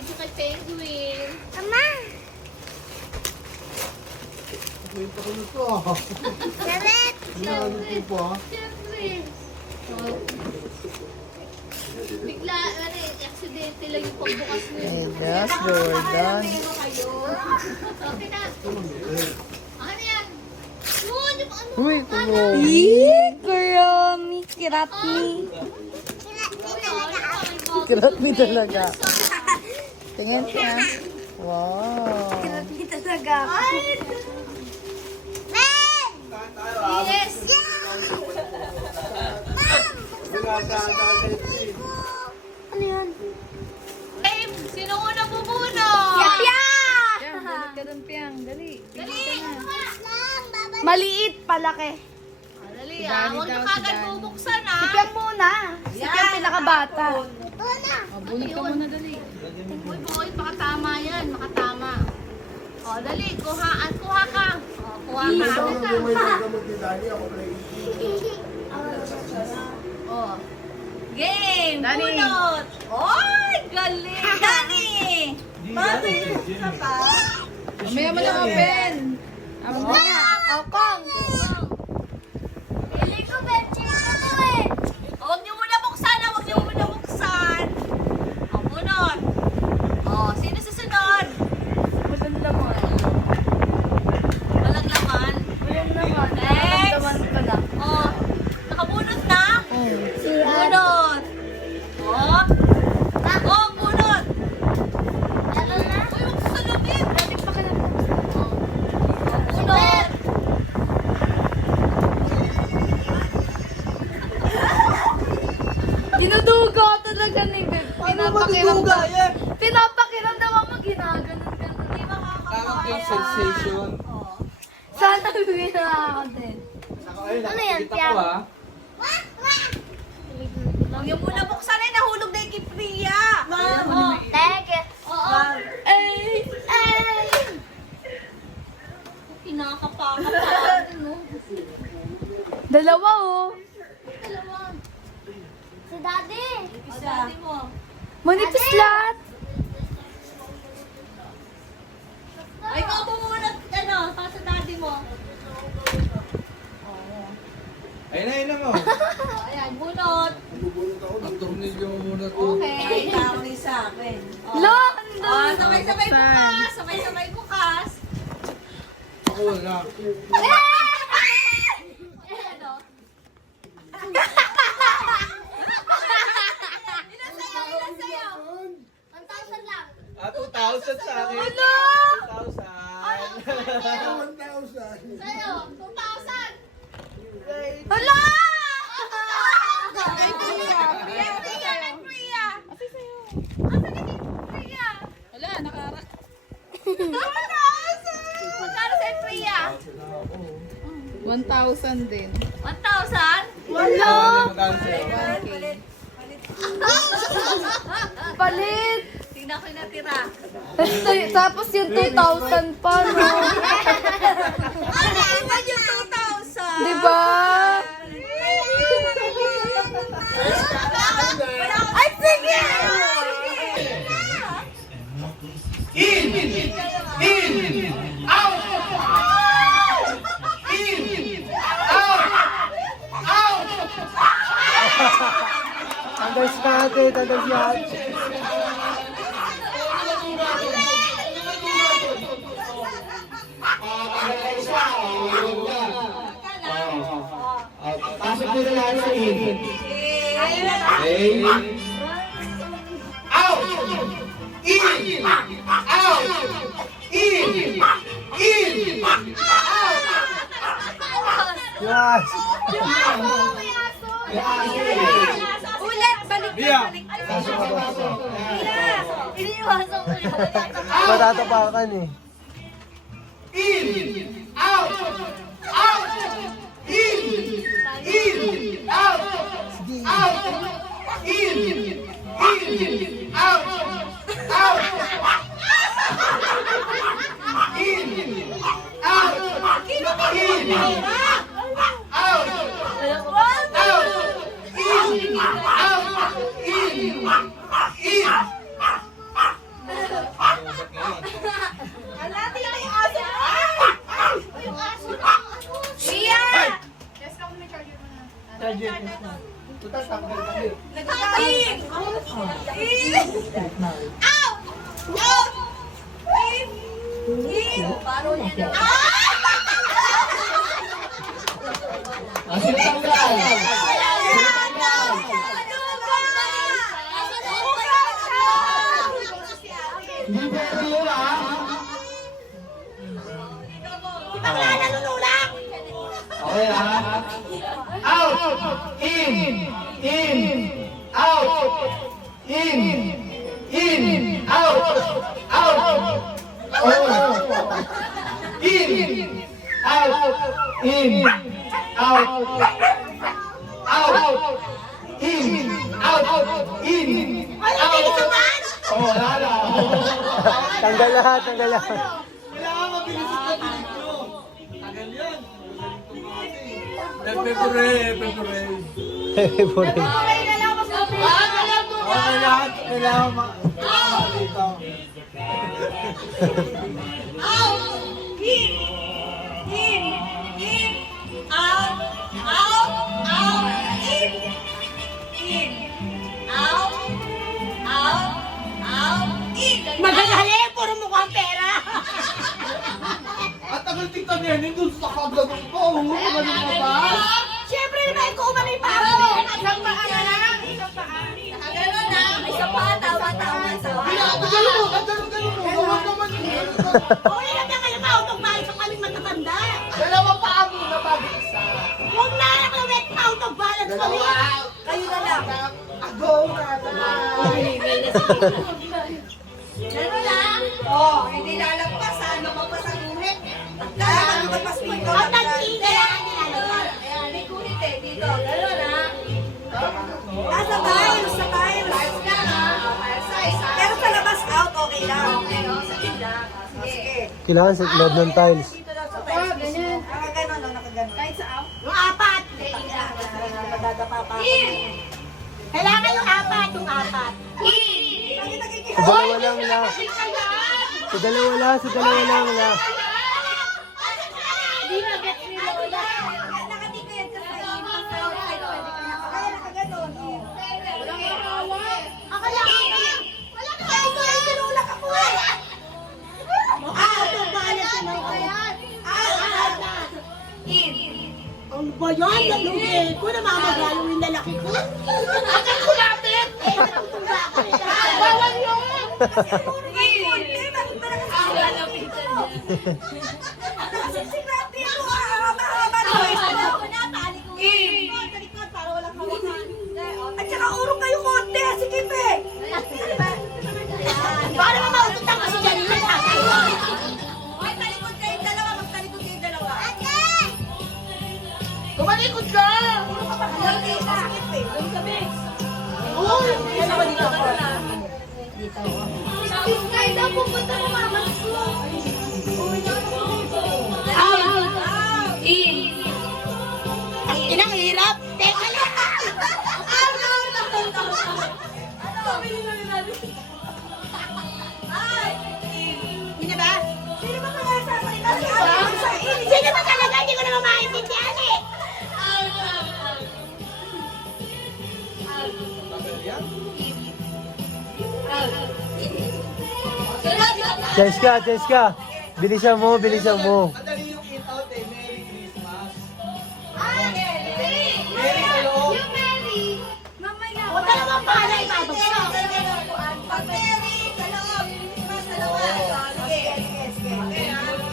Thank you kay Penguin. Ama! Wait ako nito ah. Dapat! Sinabi ko pa. Siyempre. Oh. Bigla, aksidente lang yung pagbukas mo. Yes, Jordan. Okay na. Ano yan? Yun, yung ano? Uy, kulo. Kurami, kirap ni. Kirap ni talaga. Tingin ka. Wow. Kirap ni talaga. Yes! Ano yan? Eh, sino una bubunot? Yapya! Piang, balik ka dun, Piang. Dali. Dali, ano nga? Maliit, palaki. Dali Si ah, Dani huwag daw, na si kagad Dani. bubuksan ah. Sikyan muna. Sikyan pinakabata. Oh, bunot ka muna, dali. Uy, boy, makatama yan, makatama. O, dali, kuha ka. O, kuha ka. Kung may nagamot ni Dani, ako na O. Game! Dani. Bunot! Oy, galing! Dani! Mami, isa pa? Mamaya mo na open. Amo na. Okong. Pili ko, Benji. Ito eh. O, huwag niyo muna buksan ah. Huwag niyo muna buksan. O, bunot. O, sino susunod? Walang laman. Walang laman. Walang laman. Next. Laman ka na. O, nakabunot na? Si Bunot. O. O, bunot. Ano na? Uy, huwag susunodin. Dali pa ka na po. Bunot. Dinudugo talaga ni Beb. matutuga yan? Pinapakiramdaman mo ginaganon ka. Hindi makakapaya. Parang yung sensation. O. Sana bibigyan na ako din. Ano yan, Piang? Huwag niyo muna buksan eh. Nahulog na yung Kipriya. Oh, tege. Oo. Ay! Ay! Kinakapakapan. Ano? Dalawa oh. Dalawa. Si Daddy. O, dati mo. Manipis lahat. Ay, ikaw po muna, ano, para sa daddy mo. Ayun na, ayun na mo. O, ayan, bunot. Ang tornilyo mo muna to. Okay. O, Londo! sabay-sabay bukas. Sabay-sabay bukas. Ako wala. Ano? Ilan sa'yo? 1,000 lang. 2,000 sa akin. Ano? 2,000. 1,000. Sa'yo, 2,000. Hala! Kay Priya, kay Priya. Asan na kay Priya? Wala, nakarak. 1,000! Magkano sa Priya? 1,000 din. 1,000? Wala! Magkano sa'yo? 1K. Palit! Tingnan ko yung natira. Tapos yung 2,000 pa, no? Ano naman yung 2,000? Diba? Ay, sige! Tanda si ate, tanda si ate. Pasok mo na lang sa in. Okay. Out! In! Out! In! In! Out! Yes! Ulit! Balik! Bia! Pasok ka, pasok ka. Iniiwasan ko yun. Matatapakan eh. In! Out! Out! In! In! Out! Out! In! In! Out! Out! In! Out! In! Out! Out! In! Out! In! In! Tutas, tanggal kami. In! Out! Out! In! Paro niya na. Asin tanggal. Hindi pwede yun ah. Okay ah. Out! In! Out! Out! Out! Oh! In! Out! Out! Out! Oh, wala na. Tanggal lahat, tanggal lahat. Pure. Okay lahat, kailangan dito. Out! In! Out! Out! Out! In! Out! Out! Out! In! Magadali! Puro mukhang pera! At tagal tingnan yan, hindi sa kagagong ko. Ano ba? Siyempre naman ko umali pa ako! Isang paa na lang! Isang paa! Nakagano na! Isang paa! Tawa-tawa na tawa! Gano'n mo, gano'n mo. Huwag naman yun. Uy, lang na kayo mautong bahay sa kaling matatanda! Dalawa pa muna bago isa. Huwag na lang na wet out of balance kami! Kayo na lang! Ago na Gano'n lang? Oo, hindi lalagpas ha, magpapasaguhin. Kaya magpapas dito. Ang nag-iinga lang nilalagpas. Ayan, may kulit eh, dito. Gano'n ha? Sa tiles, sa tiles. Tiles lang ha, fire size ha. Pero sa labas out, okay lang. Okay, no? Sa lang. Sige. Kailangan sa loob ng tiles. Dito lang sa tiles. Ganyan. Nakaganon, no? Nakaganon. Kahit sa out? Yung apat. Madadapa pa ako. Kailangan yung apat, yung apat. Sa dalawa lang la. Sa dalawa lang la. Hindi na get ni Lola. Nakatikit ka sa iyo. Kaya nakaganon. Walang makawa. Akala ko. Wala ka. Ay, tinulak ako eh. Ito balas na ako yan. Ano ba yan? Lalugin ko na mamagalo yung lalaki ko. Akan ko lapit! Bawal yun! Kasi puro kayo konti. Bakit ba nakasilapitan niya? Nakasilapitan ako. Haba-haba na. Ako na, tali ko. Sa likod, para walang hawakan. At saka urong kayo konti. Sige, pe. Para mamaututan kasi dyan yung nagkakay. Hoy, talikod kayong dalawa. Magtalikod kayong dalawa. Ate! Tumalikod ka! Puro ka pa kaya ka. Doon kami. Uy! Yan ako dito ako. Dito ako. Kahit daw pupunta ng mama ko. Out! In! Inang hirap! Teka lang! Ano? Ay! Hindi ba? Sino ba mga sasakita sa in? Sino ba talaga? Hindi ko naman maintindihan eh! Cheska. Bilisan mo. Madali yung in-out eh. Merry Christmas. Merry sa loob. O dalawang pala ibabagsak. Pag Mary, sa loob. Mas sa loob. Sige.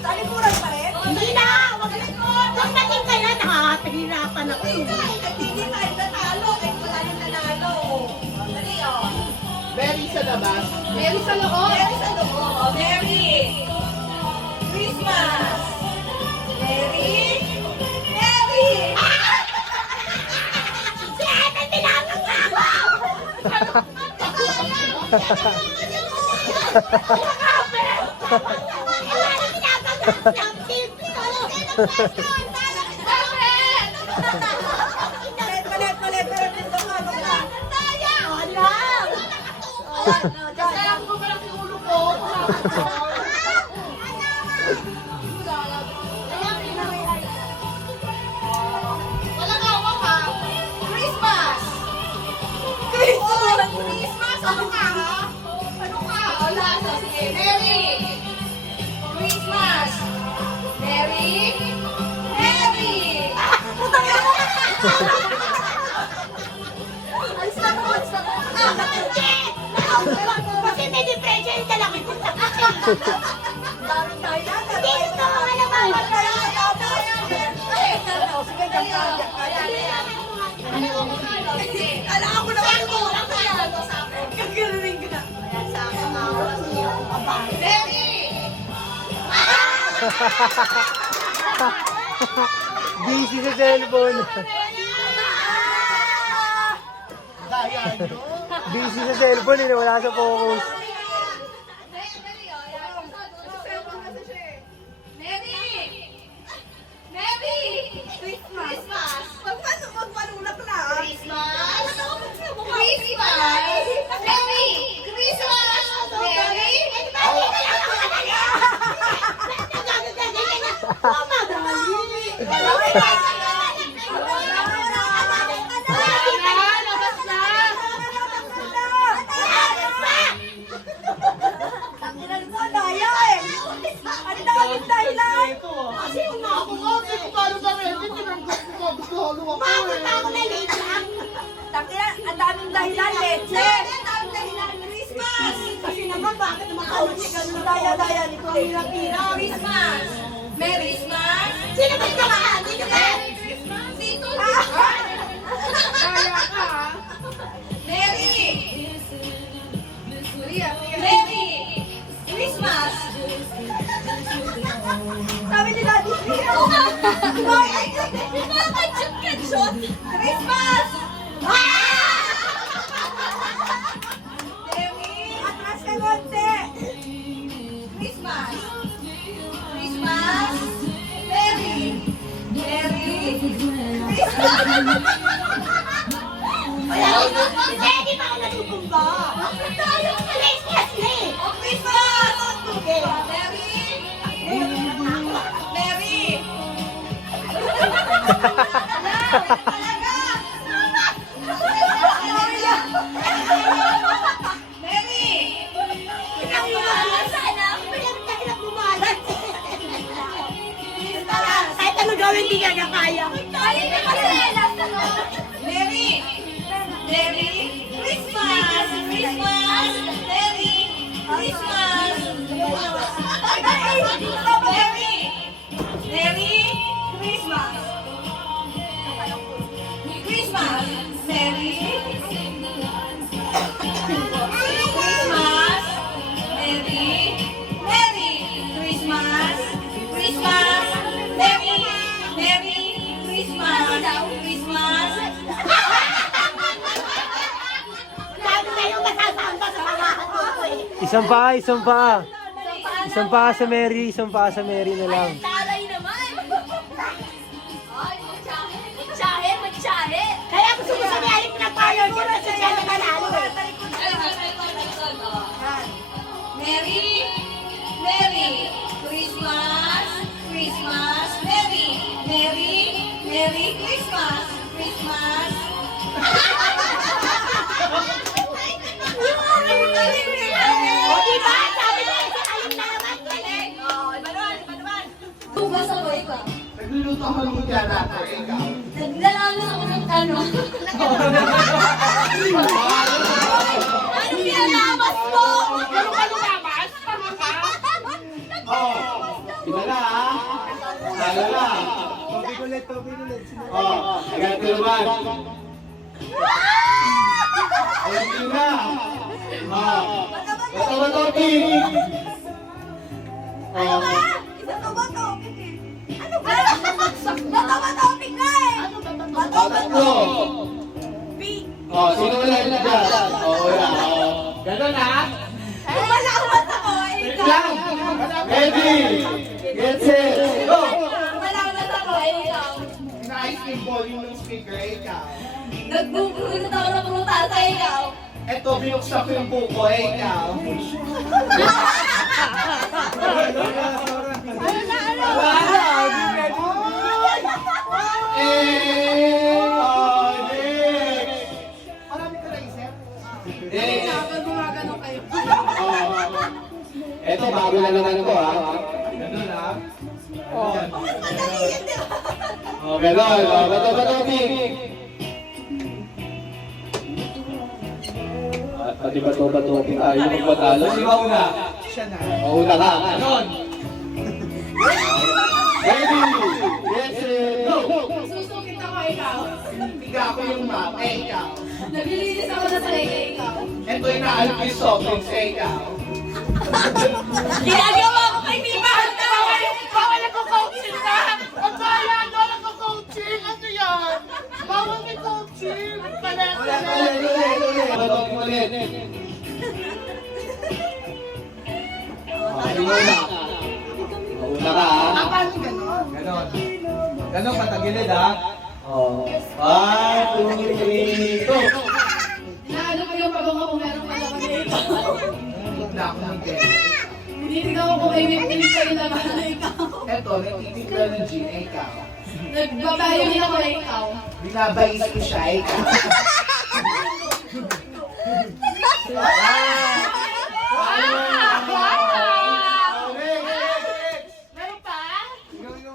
Sa likuran pa rin? Hindi na! Huwag natin kaya nakakahirapan ako. Hindi tayo natalo. Kahit wala yung nanalo. Dali o. Merry sa labas. Mary sa loob. Mary sa loob. Merry Christmas. Merry. Si Ate, tinanong na ako! Walang hawak ha. Christmas, ano ka, ha? Ano ka? Wala, so sige. Merry Christmas. Merry. Putang ina mo! Alis na ko, alis na ko. Kasi may depression yung lalaki ko sa akin. Darang tayo na. Hindi gusto mo nga naman. Sige, kailangan ko naman ito. Gagaling ka na. Sa akin, Merry! Busy sa cellphone. Busy sa cellphone, eh. Wala sa focus. Ang daming dahilan, leche! Christmas! Kasi naman, bakit naman kaulit si ganun daya-daya ni Pira-Pira? Christmas! Merry Christmas! Sino ba ito ka? Sino ba? Dito! Kaya ka, ha? Merry! Merry Christmas! Sabi ni Daddy Pira! Nakakachot-kachot! Christmas! Atras ka konti! Christmas! Christmas! Merry! Christmas! Hindi pa ako natutumba! Christmas eh! Oh, Christmas! Merry! Talaga! Mary! Kahit ano gawin, hindi ka na kaya. Mary! Merry Christmas! Christmas! Merry Christmas! Merry! Merry Christmas! Christmas! Merry Christmas! Merry Christmas! Christmas! Merry Christmas! Christmas! Sabi kayo masasamba sa mga ato ko eh. Isang pa. Isang pa sa Mary, isang pa sa Mary na lang. Talay naman! Ay, magtsahe! Kaya gusto ko sa Mary pinagpayo niya kasi siya na nanalo eh. Merry Christmas! Christmas! Merry Christmas! Christmas! O diba? Sabi na isa kayo na naman. Iba naman. Tugas ako ikaw. Nagluluto ako ng mutya nato, ikaw. Naglalangos ako ng ano. Anong pinalamas mo? Ganun ka lumamas? Iba na ha? Lala. Tubig ulit. Agad ko naman. Ayan ko na. Ito ba topic? Ano ba? Isa to ba topic eh? Ano ba? Bato ba topic na eh? Bato ba Tatlo. topic? Sino wala na dyan? Wala. Ganun ha? Malawas ako eh. Wait lang. Ready. Get set. Go. Malawas ako eh. Nice yung volume ng speaker, ikaw. Nagbubulit ako ng prutasa ikaw. Eto, binuksan ko yung buko, ikaw. Marami ka naisip? bago na naman ko ha. Ganun ha. Madali yan, di ba? O, gano'n. O, bato, Vic. Pati bato, tayo magpatalo. Sino una? Mauna ka. Ganon. Ready? Yes, go! Susukit ako ikaw. Higa ko yung map. Ikaw. Naglilinis ako na sa ikaw. Ito yung naalok yung soft drinks. Ikaw. Ginagawa ko kay Mima. Bawal nagko-coaching ka! Ang kaya no, nagko-coaching! Ano yan? Bawal may coaching! Palit! Ulit. Mauna ka ha. Paano ganon? Ganon patagilid ha? Oh. 1, 2, 3, go! Inaano ko yung pabango kung meron pala kami ikaw. Bigla ako ng gay. Tinitignan ko kung may whipped cream kayo naman na ikaw. Eto, nagtitigla ng gin. Ikaw. Nagbabayo din ako na ikaw. Binabais ko siya. Ikaw. Meron pa?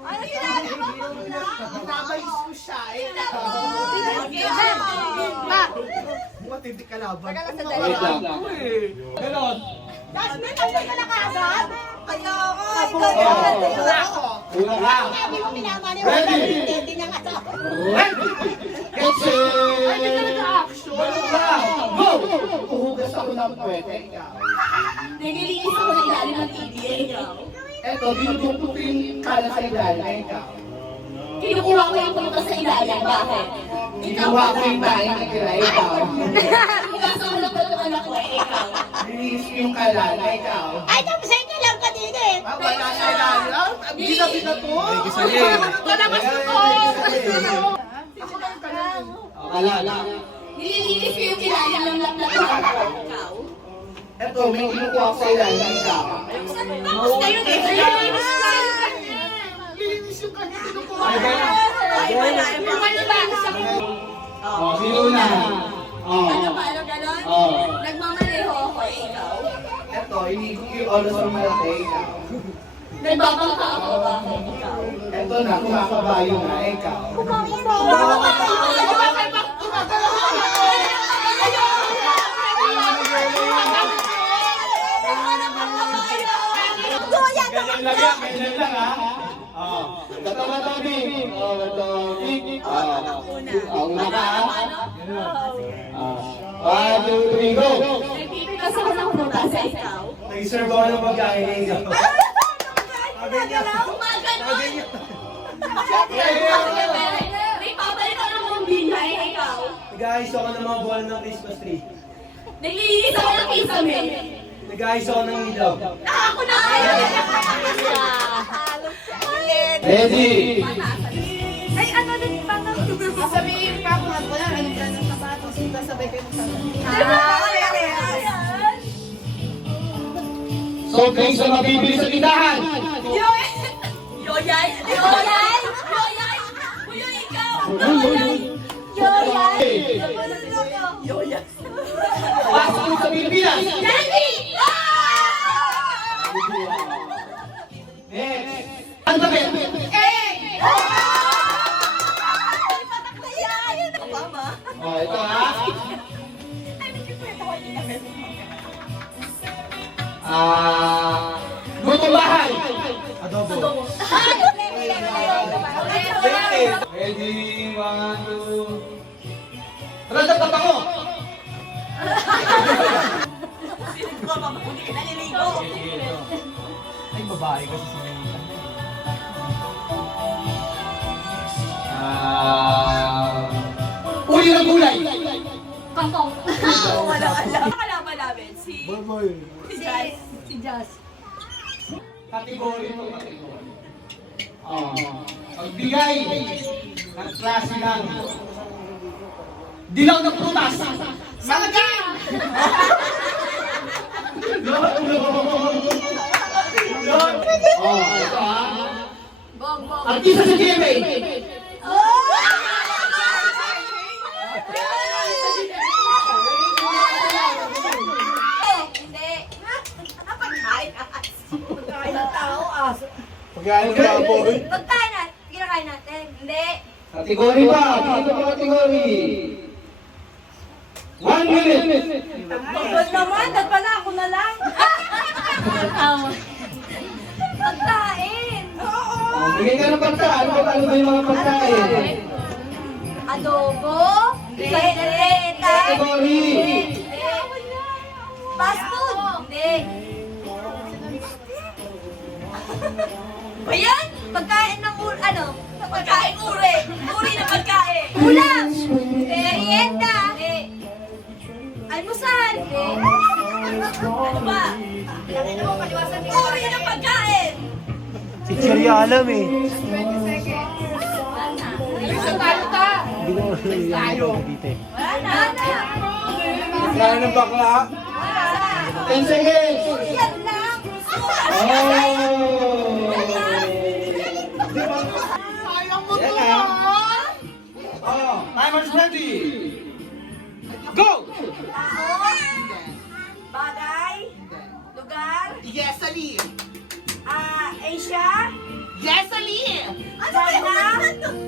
Ano ginagawa mo na? Binabais ko siya. Ikaw. Matindi ka laban. Wait lang. Ganon. Tapos may tapos ka na kaagad? Kaya nga, ikaw Oo. yung Ako. Una ka. Sabi mo pinamaniwala, hindi niya nga sa Get set! Ganon lang. Go! Uhugas ako ng puwete. Ikaw. Nagilinis ako ng ilalim ng TBA, ikaw. Eto, binubukto ko yung kala sa ilalim. Ikaw. Kinukuha ko yung punta sa ilalim, bakit? Ginawa ko yung tayo na kila. Ikaw. Ikasulong ko yung anak ko, ikaw. Nilinis ko yung kalala. Ikaw. Ay, tapos ka lang kanina eh. Wala sa ilalim. Ang ginabi na to. Kalabas ko to! Kalala. Nililinis ko yung ilalim ng laptop ko, ikaw. Eto, may kinukuha ko sa ilalim. Ikaw. Tapos kayo eh. Linis yung kanya kinukuha. Ay, wala. Nililinis ako. Oh, sino na? Oh. Ano ba? Ano ganon? Oh. Nagmamaneho ako, ikaw. Eto, inigo ko yung oras ng malaki. Ikaw. Nagbabangka ako, bakit ikaw? Eto na, kumakabayo na. Ikaw. Ganyan lang yan, ganyan lang ha. Oh. Bato, Vic. Oh, bato, Vic. Una ka ha. 1, 2, 3, go! Nagpipikas ako ng puta sa ikaw. Nag-serve ako ng pagkain ng ikaw. May papalit ako ng bombilya, ikaw. Nag-aayos ako ng mga buwan ng Christmas tree. Naglilinis ako ng kisame. Nag-aayos ako ng ilaw. Ako na kayo! Ready? Ay, ano din pa na? Sabihin pa kung ano lang, ano ka ng sapatos, sabay kayo magsasabi. So, drinks na mabibili sa tindahan. Yoyay! Yoyay! Yoyay! Yoyay! Kuya, ikaw! Yoyay! Yoyay! Yoyay! Pasok sa Pilipinas. Daddy! Next. Ang damit. Oh, ito ha. Lutong bahay. Adobo. Ready? 1, 2. Ragdapat ako. Ay, babae kasi sa mga. Uli ng gulay. Kangkong. Wala alam. Kalaban namin, si Jazz. Si Jazz. Kategory ito, kategory. Pagbigay ng klase ng dilaw ng prutas. Saging! Ito ha. Bong, bong. Artista sa GMA. Hindi. Napag-high. Pagkain ng tao, aso. Pagkain ng baboy. Pagkain natin. Kinakain natin. Hindi. Kategory ba? Dito pa kategory. 1 minute. Ba't naman? Ba't pala ako na lang? Pagkain. Oh, bigay ka ng pagkain. Ano ba yung mga pagkain? Adobo. Kaldereta. Kategory. Fast food. Hindi. Ayan! Pagkain ng ano? Pagkain uri. Uri ng pagkain. Ulam. Merienda. Hindi. Almusal. Hindi. Ano ba? Laki naman paliwasan niyo. Uri ng pagkain. Si Cheria alam eh. 20 seconds. Isa tayo ta. Hindi ko alam dito eh. Wala na. Pagkain ng bakla. 10 seconds. Yan lang. Oh! Sayang mo to Yan ha. Oh, timer's ready. Go! Tao. Bagay. Lugar. Yes, Ali. Asia. Yes, Ali. China.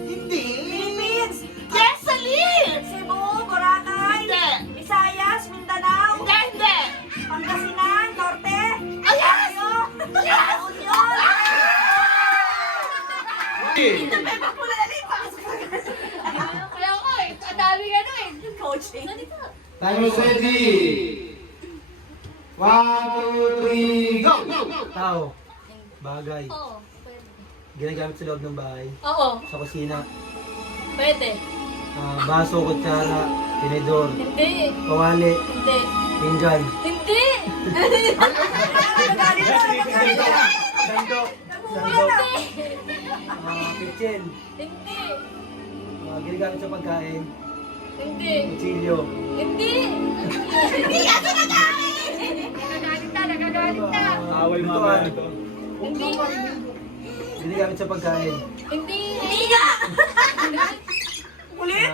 Hindi. Philippines. Yes, Ali. Cebu. Boracay. Hindi. Visayas. Mindanao. Hindi, hindi. Pangasinan. Norte. Ah, yes! Yes! Union. Kaya ko eh. Ang dami ano eh. Coaching. Timer's ready. 1, 2, 3, go! Tao. Bagay. Oo. Ginagamit sa loob ng bahay. Oo. Sa kusina. Pwede. Baso, kutsara, tinidor, Hindi. kawali, Hindi. pinggan. Hindi. Sandok. Kitchen. Hindi. Ginagamit sa pagkain. Hindi. Kutsilyo. Hindi. Hindi ka nagagalit. Nagagalit na. Away mamaya to. Hindi. Ginagamit sa pagkain. Hindi. Hindi nga. Ulit.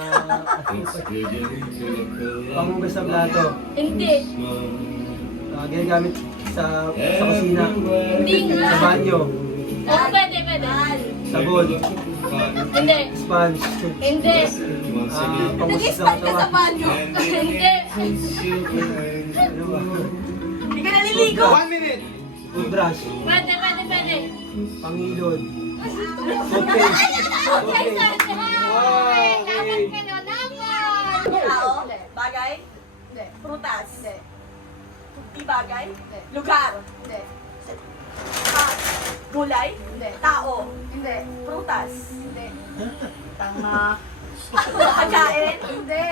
Panghugas sa plato. Hindi. Ginagamit sa kusina. Hindi nga. Sa banyo. Oo, pwede, pwede. Sabon. Hindi. Sponge. Hindi. Panghugas sa Nag-spot ka sa katawan. banyo. Hindi. Ano ba? Hindi ka naliligo. 1 minute. Toothbrush. Pwede, pwede, pwede. Pangilod. Toothpaste. Toothpaste. Wow. Dapat ka na naman. Tao. Bagay. Hindi. Prutas. Hindi. Di bagay. Hindi. Lugar. Hindi. Gulay. Hindi. Tao. Hindi. Prutas. Hindi. Pagkain. Hindi.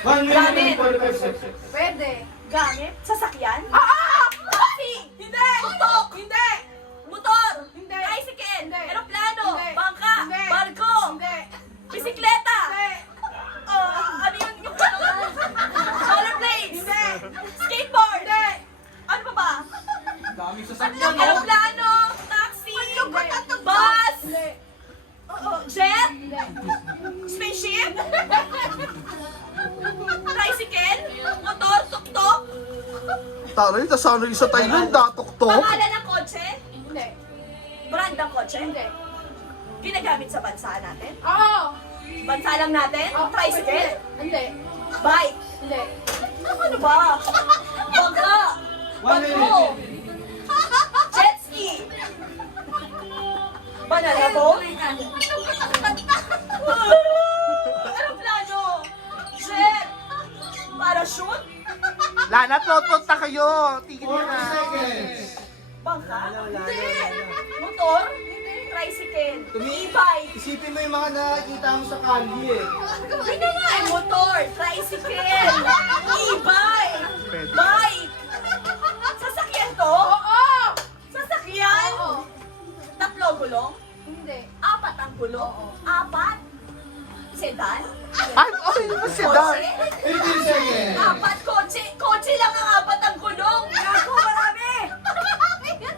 1 minute and 45 seconds. Pwede. Gamit. Sasakyan. Taxi. Hindi. Tutok. Hindi. Motor. Hindi. Tricycle. Hindi. Aeroplano. Hindi. Bangka. Hindi. Barko. Hindi. Bisikleta. Hindi. Ano yun yung rollerblades. Hindi. Skateboard. Hindi. Ano pa ba? Daming Ano sasakyan, yung no? aeroplano? Taxi. Bus. Hindi. Jet. Hindi. Spaceship. Tricycle. Motor. Tuktok. Taray, nasano yung sa Thailand, datok to. Pangalan ng kotse. Hindi. Brand ng kotse. Hindi. Ginagamit sa bansa natin. Oo. Bansa lang natin. Tricycle. Hindi. Bike. Hindi. Ano ba? Bangka. Barko. Jet ski. Banana boat. Aeroplano. Jet. Parachute. Lana, punta kayo. Tigil 40 na. seconds. Bangka. Hindi. Motor. Tricycle. E-bike. Isipin mo yung mga nakikita mo sa kalye eh. Hindi nga eh. Motor. Tricycle. E-bike. Bike. Sasakyan to? Oo. Sasakyan? Oo. Tatlo gulong? Hindi. Apat ang gulong? Apat? Sedan? Ay, ano ba si Dan? 15 seconds. Apat kotse? Kotse lang ang apat ang gulong? Gago, marami!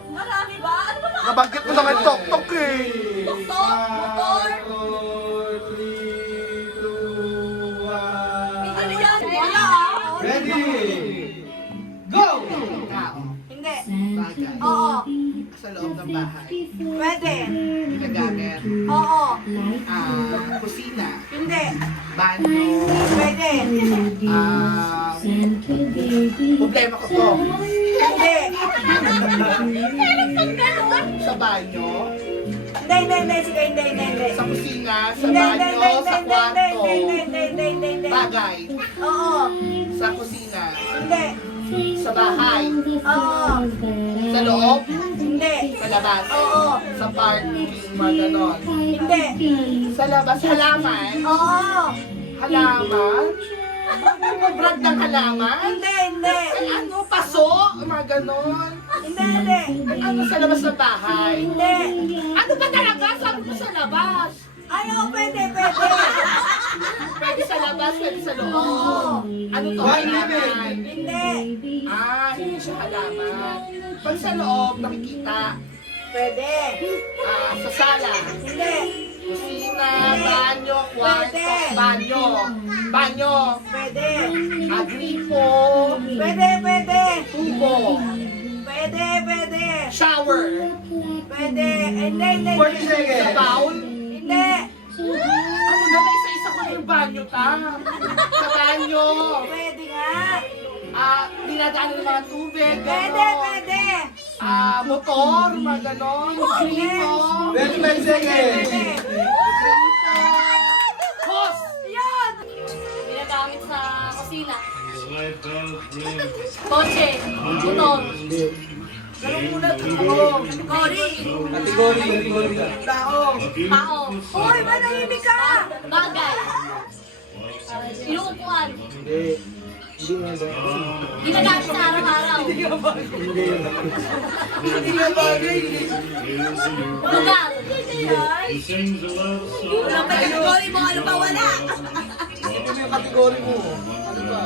Marami ba? Ano ba mga Nabanggit mo naman tok-tok eh. tuktok? Motor? 4, 3, 2, 1. Ano yan? Wala ah. Ready? Go! Hindi. Oo. sa loob ng bahay. Pwede. Ginagamit. Oo. Kusina. Hindi. Banyo. Pwede. Problema ko to. Hindi. Sa banyo. Hindi. Sige, hindi. Sa kusina. Sa Hindi. banyo. Sa kwarto. Hindi. Bagay. Oo. Sa kusina. Hindi. Sa bahay. Oo. Sa loob. Hindi. Sa labas. Oo. Sa parking. Mga ganon. Hindi. Sa labas. Halaman. Oo. Halaman. Brand ng halaman. Hindi. Ay, ano? Paso. Mga ganon. Hindi. Ay, ano sa labas ng bahay? Hindi. Ano ba talaga? Sabi ko sa labas. Ayaw, pwede. Pwede sa labas, pwede sa loob. Oo. Ano to? One Halaman. Hindi. Hindi siya halaman. Pag sa loob, nakikita. Pwede. Sa sala. Hindi. Kusina, banyo, kwarto, Pwede. banyo. Banyo. Pwede. Gripo. Pwede. Tubo. Pwede. Shower. Pwede. Hindi. 40 seconds. Sa bowl. Hindi. Ano na, isa-isa ko yung banyo, ta. Sa banyo. Pwede nga. Dinadaan ng mga tubig. Pwede. Motor, mga ganon. Gripo. 25 seconds. Hose. Yan. Ginagamit sa kusina. Kotse. Motor. Kori. Category ka. Tao. Hoy, manahimik ka. Bagay. Inuupuan. Hindi nga ba? Ginagamit sa araw-araw. Lugar. Wala pa kategory mo. Ano pa wala? Ito yung category mo. Ano ba?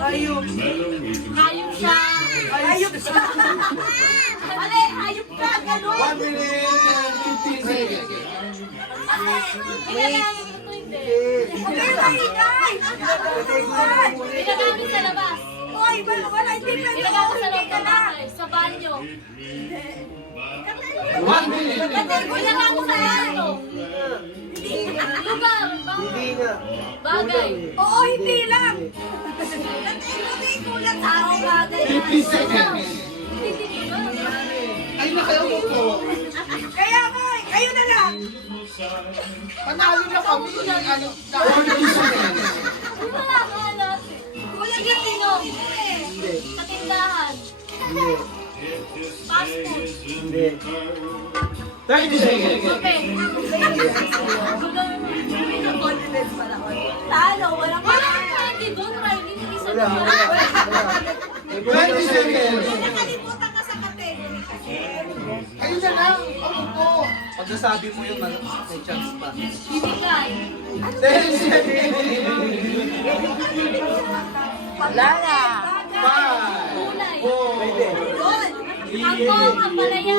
Ayun. Hayop siya. Ayup siya. Mali, hayop ka. Ganun. 1 minute and 15 seconds. Ginagamit ito hindi. Okay, maingay. Ginagamit sa labas. Hoy, wala. Hindi pwede. Ginagamit sa loob Hindi ka ng na. bahay. Sa banyo. 1 minute. Ginagamit sa ano? Lugar. Hindi nga. Bagay. Oo, hindi lang. Hindi kulang sa Tao akin. bagay. 50 seconds. Ay, nakayaw po. Kaya nga, kayo na lang. Panalo na kami. Ano, 40 seconds. Wala ka alam. Kulang yung inom. Sa tindahan. Hindi. Fast food. Hindi. 30 seconds. Kape. Confidence pala ko. Talo, walang Wala pwede doon. Riley, hindi sa Wala. Wala. 20 seconds. Nakalimutan ka sa category kasi. Ayun na lang. Ano po? Pag nasabi mo yung ano, may chance pa. bibigay. 10 seconds. Wala na. 5, Kulay. 4, Pwede. Yun. Angkong, ang palaya.